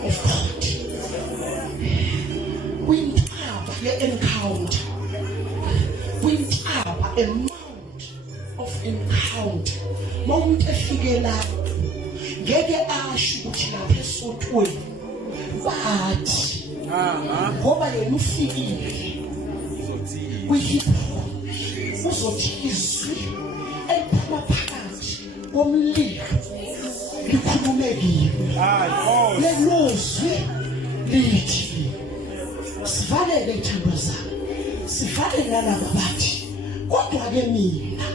of God. Kwintaba ye-encounter, kwintaba a mount of encounter. Uma umuntu efike lapho ngeke asho ukuthi lapha esontweni bathi ngoba yena ufikile kwi-Hebron uzothi izwi eliphuma phakathi komlilo likhulumekile. Lelo zwi lithi sivalele iy'thando zami, sivalele nalaba bathi kodwa-ke mina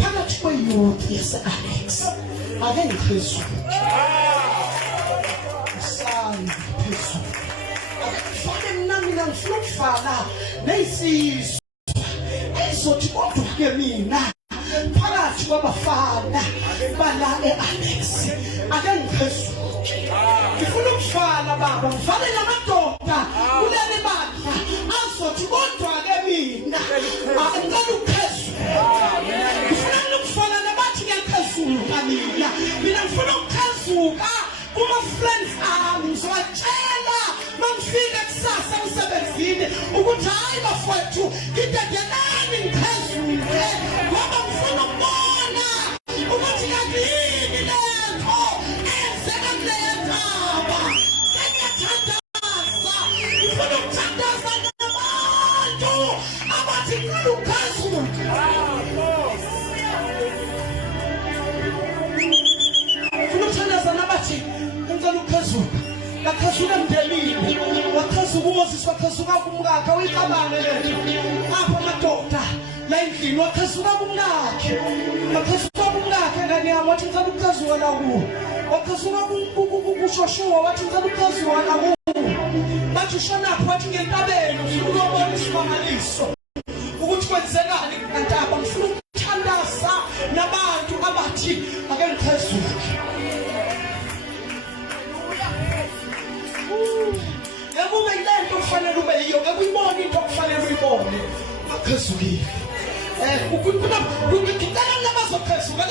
phakathi kweyouth yase-Alex ake ngiphezulu usanda phezulu akufake mina ngifuna ukuvala ney'nsizwa ezizothi kodwa-ke mina phakathi kwabafana bala e-Alex ake ngiphezulu ngifuna ukuvala baba ngivale namadoda kuleli bandla azothi kodwa-ke mina ngicela ukuphezulu. Ngifuna ukuvala nabathi ngiyaphezuka mina ngifuna ukuphezuka kuma-friends ami ngizobatshela mangifika kusasa emsebenzini ukuthi hayi bafowethu ngidedelani ngiphezule ngoba ngifuna ukubona ukuthi ngakuyini lento enzeka kuleyo ndaba. Ngiyathandaza, ngifuna ukuthandaza nabantu abathi ngicela ukuphezuka. Ngifuna ukuthandaza nabathi ngicela ukuphezuka. Ngaphezula emndenini, waphezula wakhezuka uMoses wakhezuka kumkakhe uyicabane lethu apha amadoda la endlini wakhezuka kumkakhe ngani yami wathi ngicela ukukhezuka la kuwo wakhezuka kuJoshua wathi ngicela ukukhezuka la kuwo bathi ushonapho wathi ngentabeni ufuna ukubona isimangaliso ukuthi kwenzekani kantaba ngifuna ukuthandaza nabantu abathi ake ngikhezuke Yakube ilento kufanele ube yiyo ekuyibona into kufanele uyibone akhezukile ukutuna ukutana nabazokhezuka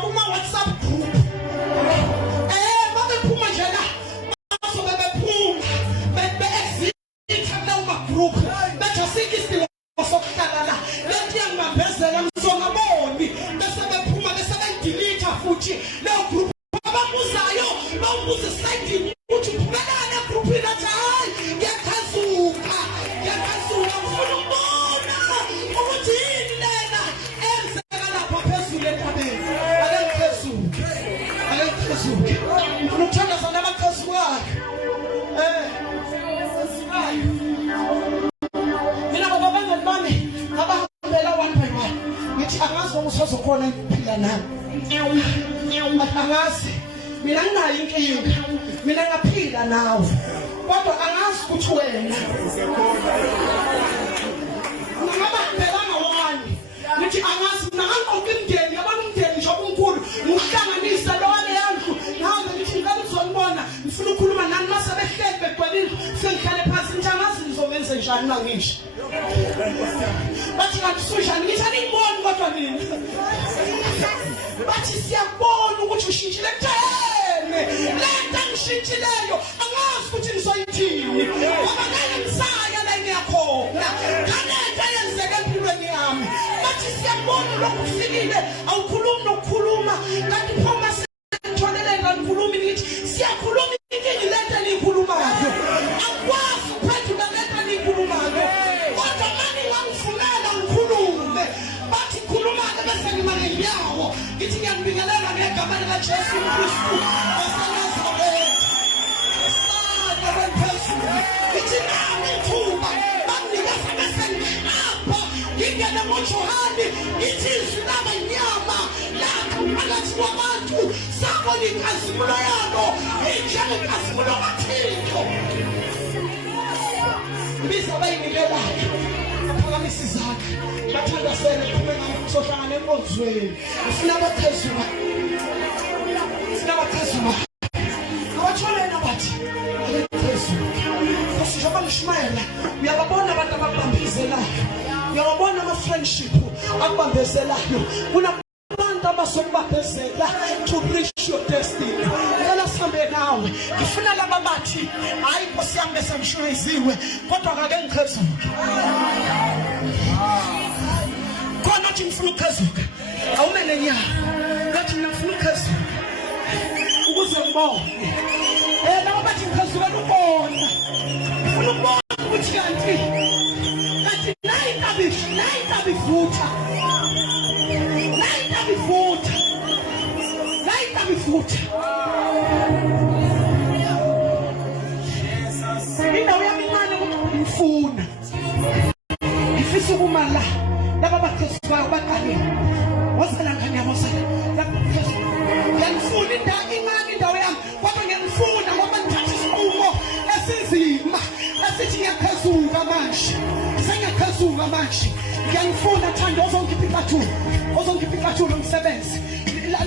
kuma WhatsApp group babephuma nje la bazobe bephuma be-exit lawo group bethi asikho sokuhlala la lethi yangibambezela ngizongaboni bese bephuma bese beyidelete futhi leyo group ababuzayo bawubuza side ukuthi uphumelana group inathi hayi ngiyakhazuka ngifuna ukubona ukuthi yini lena enzeka lapha phezulu entabeni akekhezuke ngifuna ukuthandaza namakhezukayo mina babangani bami abahambela one by one ngithi angazi noma usazokhona ukuphila nami angazi mina nginayo inkinga mina ngaphila nawe kodwa angazi ukuthi wena ngabahambelanga wani ngithi angazi nangonke imndeni abamndeni nje onkulu ngihlanganisa lona yandlu ngihambe ngithi ngicela ukuzonibona ngifuna ukukhuluma nani mase behleli begwebile sengihlale phansi ngithi angazi ngizomenze njani nangisho bathi kanti sunjani ngithi aningiboni kodwa mina bathi siyabona ukuthi ushintshile kuthene lento ngishintshileyo angazi ukuthi ngizoyithini ngoba ngeke ngisaya la ngiyakhona kanento eyenzeke empilweni yami bathi siyabona lokhu kufikile awukhulumi nokukhuluma kanti phoma senitholeleka ngikhulumi ngithi siyakhuluma inkingi lento eniyikhulumayo akwazi ukuphendula lento eniyikhulumayo kodwa mani ngangifunela ngikhulume bathi khuluma-ke bese ngimane nyawo ngithi ngiyanibingelela ngegama likaJesu Kristu waseNazaretha sana wemphezulu ngithi nami ithuba banginikeza bese ngihamba ngingene ngoJohane ngithi izwi labanyama lapho phakathi kwabantu sabona inkazimulo yalo injengenkazimulo kaThixo biza abayinikelayo aphakamisa izakhe bathandazele kuphume ngasohlangana enkonzweni ufuna abaphezulu abatholena bathi abaphezulu njengoba ngishumayela uyababona abantu abakubambezelayo uyababona ama-friendship akubambezelayo kunabantu abasokubambezela to reach your destiny ngicela sihambe nawe ngifuna laba bathi hayi nkosi yami bese ngishweziwe kodwa kake ngikhezuke khona uthi ngifuna ukukhezuka awumele nyawo ngathi mina ngifuna ukukhezuka ukuze ngibone laba bathi ngikhezukela ukubona ngifuna ukubona ukuthi kanti nayi intabivutha indawo yami incane ukuthi ngifuna ngifisa ukuma la laba bakhezukayo baqalile wazala ngani yami wazala lapho ngiyangifuna indawo yami kodwa ngiyangifuna ngoba ngithatha isinqumo esinzima esithi ngiyakhezuka manje sengiyakhezuka manje ngiyangifuna thanda ozongipha icathulo umsebenzi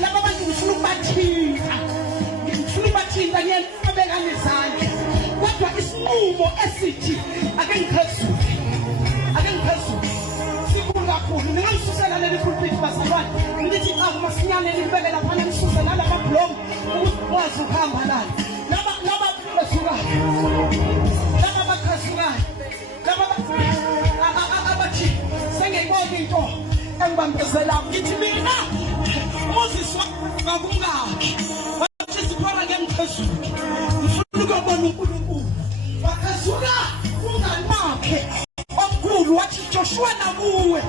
laba bantu ngifuna ukubathinta ngiyabeka nezandla kodwa isinqumo esithi ake ngikhezuke sikhulu kakhulu ningangisusela leli pulpit bazalwane ngithi masinyane nibeke lapha ngisusela laba blog ukuthi kwazi ukuhamba nalo laba abathi sengiyibona into engibambezelayo ngithi mina Moses wakumkakhe wathi siphora ngengikhezuke ngifuna ukubona uNkulunkulu wakhezuka umngani wakhe omkhulu wathi Joshua nakuwe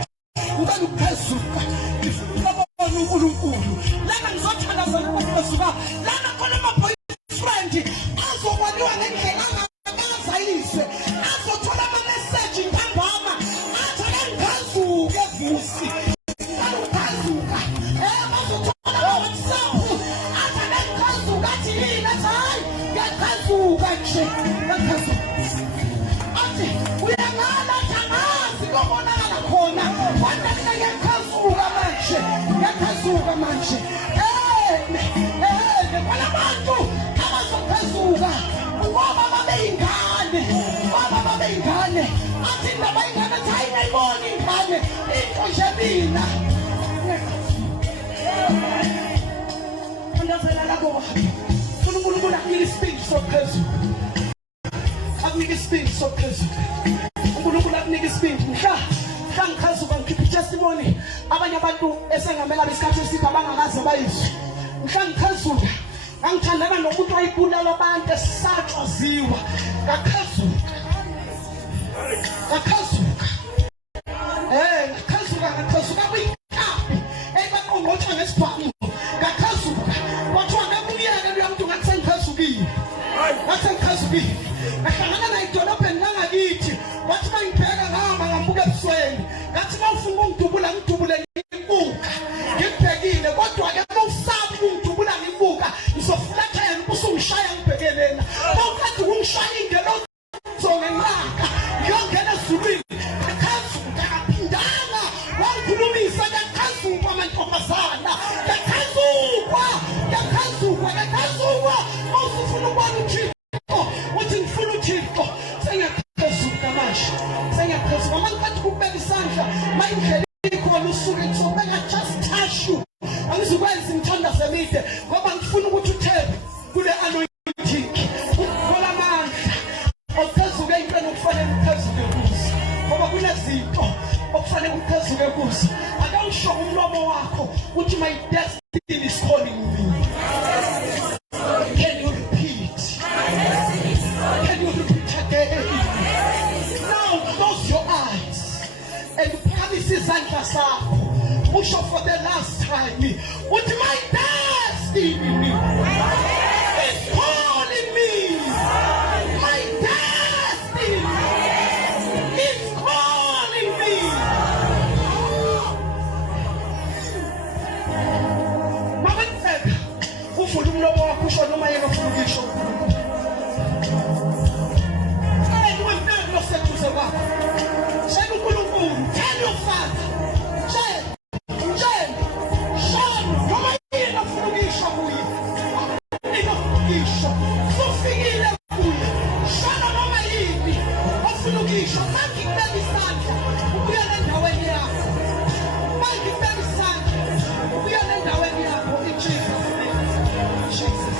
ngicela ukukhezuka ngifuna ukubona uNkulunkulu lana ngizothandaza ukukhezuka lana khona ama-boyfriend manje azokwaliwa ngendlela angakazayise azothola ama-message ntambama athi akangigazuke vusi alugazuka bazothola ama-WhatsApp athi akangigazuka athi yini athi hayi ngiyagazuka nje ngiyagazuka athi uyangala athi angazi kuyobonakala khona kodwa mina ngiyagazuka manje kwalabantu abazogazuka ngoba babeyingane athi indaba ingane athi hayi ngayibona ingane into nje mina andazela labo funa uNkulunkulu akunike isibindi sophezulu akunike isibindi sophezulu uNkulunkulu akunike isibindi mhla ngikhazuka ngikhipha testimony abanye abantu esengamela besikhathi eside abangakaze bayizwe mhla ngikhazuka ngangithandana nomuntu wayibulala abantu esatshwaziwa ngakhazuka kuyikapi ebaqongqotha ngesibhamu ngakhazuka kwathiwa ngabuyeka loya muntu ngathi sengikhazukile ngahlangana naye edolobheni langakithi wathi mangibheka ngahamba ngambuka ebusweni ngathi mawufuna ungidubula ngidubule ngimbuka ngibhekile kodwa-ke mawusaba ukungidubula ngimbuka ngizofulatha yena ubusungishaya ngibhekelena mawukade ukungishaya ingelo zongenqaka ngiyongena ezulwini ngakhazuka kaphindanga wangikhulumisa ngakhazuka amantombazana ngakhazuka mawusufuna ukubona uthixo uthi ngifuna uthixo sengiyakhazuka manje amankathi kukubeka isandla mayindlela ikhona usuke ngizobeka just touch you angizukwenza imithandazo emide ngoba ngifuna ukuthi uthebe kule anointing ukuthola amandla okuphezuke ey'ntweni okufanele uphezuke kuzo ngoba kunezinto okufanele uphezuke kuzo akangisho umlomo wakho uthi my destiny is calling me. Can you repeat again? Now close your eyes and promise izandla sakho usho for the last time uthi my destiny is calling me. My destiny is calling me. Mama nifeka uvula umlomo wakho usho noma yena ufuna ukisho seduze kwakho shela uNkulunkulu tell your father tshela noma yena ufuna ukisho kuye ufikile kuye shela noma yini ofuna ukisho mangikubeka isandla ubuyela endaweni yakho mangikubeka isandla ubuyela endaweni yakho in Jesus name. Jesus.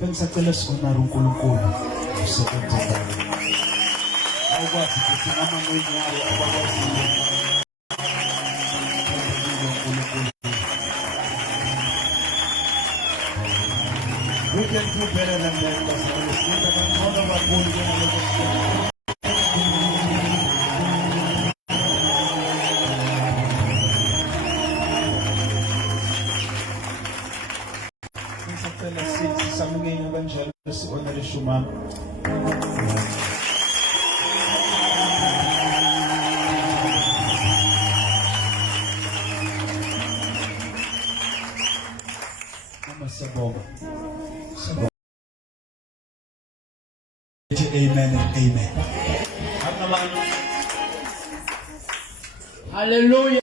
Bengisacela sikunare uNkulunkulu usebenze ngayo. Awukwazi ukuthi amanqweni yawo abakwazi uNkulunkulu. We can do better than that. Samungin evangelist si Honore Shumam. Mama Saboga. Amen and amen. Hallelujah.